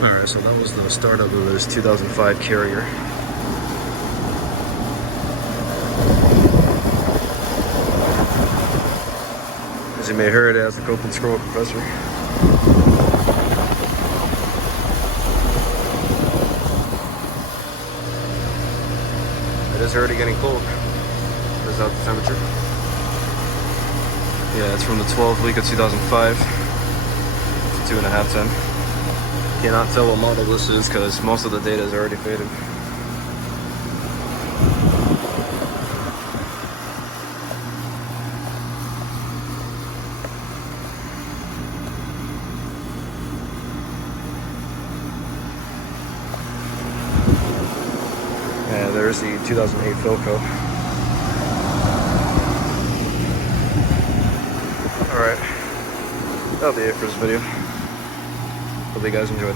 Alright, so that was the startup of this 2005 Carrier. As you may hear, it has the open scroll compressor. It is already getting cold. There's out the temperature. Yeah, it's from the 12th week of 2005. It's 2.5 10. Cannot tell what model this is because most of the data is already faded. Yeah, there's the 2008 Philco. Alright, that'll be it for this video. Hope you guys enjoyed.